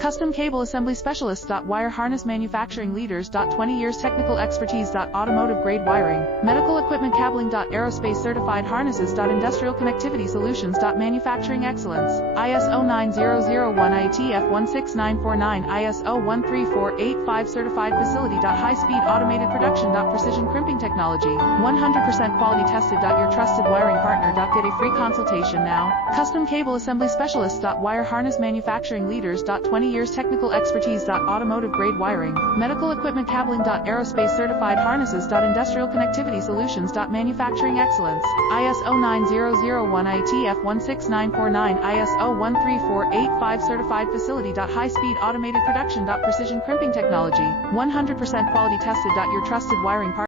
Custom cable assembly specialists. Wire harness manufacturing leaders. 20 years technical expertise. Automotive grade wiring, medical equipment cabling. Aerospace certified harnesses. Industrial connectivity solutions. Manufacturing excellence. ISO 9001 IATF 16949 ISO 13485 certified facility. High speed automated production. Precision crimping technology, 100% quality tested. Your trusted wiring partner. Get a free consultation now. Custom cable assembly specialists. Wire harness manufacturing leaders. 20 years technical expertise. Automotive grade wiring, medical equipment cabling. Aerospace certified harnesses. Industrial connectivity solutions. Manufacturing excellence. ISO 9001 IATF 16949 ISO 13485 certified facility. High speed automated production. Precision crimping technology, 100% quality tested. Your trusted wiring partner.